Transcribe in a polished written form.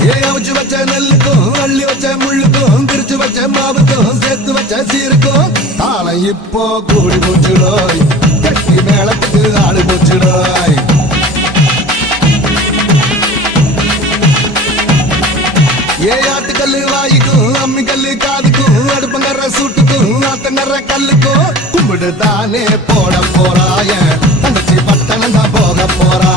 ஏ அவிச்சு வச்ச நெல்லுக்கும் அள்ளி வச்ச முள்ளுக்கும் பிரிச்சு வச்ச மாவுக்கும் சேர்த்து வச்ச சீருக்கும் தாளம் இப்போ கூடி போச்சுடோய் கட்டி மேளத்துக்கு ஆடு போச்சுடோய் ஏ ஆட்டுக்கல்லு வாய்க்கும் அம்மி கல்லு காதுக்கும் அடுப்பங்கற சூட்டுக்கும் ஆத்தங்கற கல்லுக்கும் கும்பிடு தானே போட போறாய தங்கச்சி பட்டணம் தான் போக போறா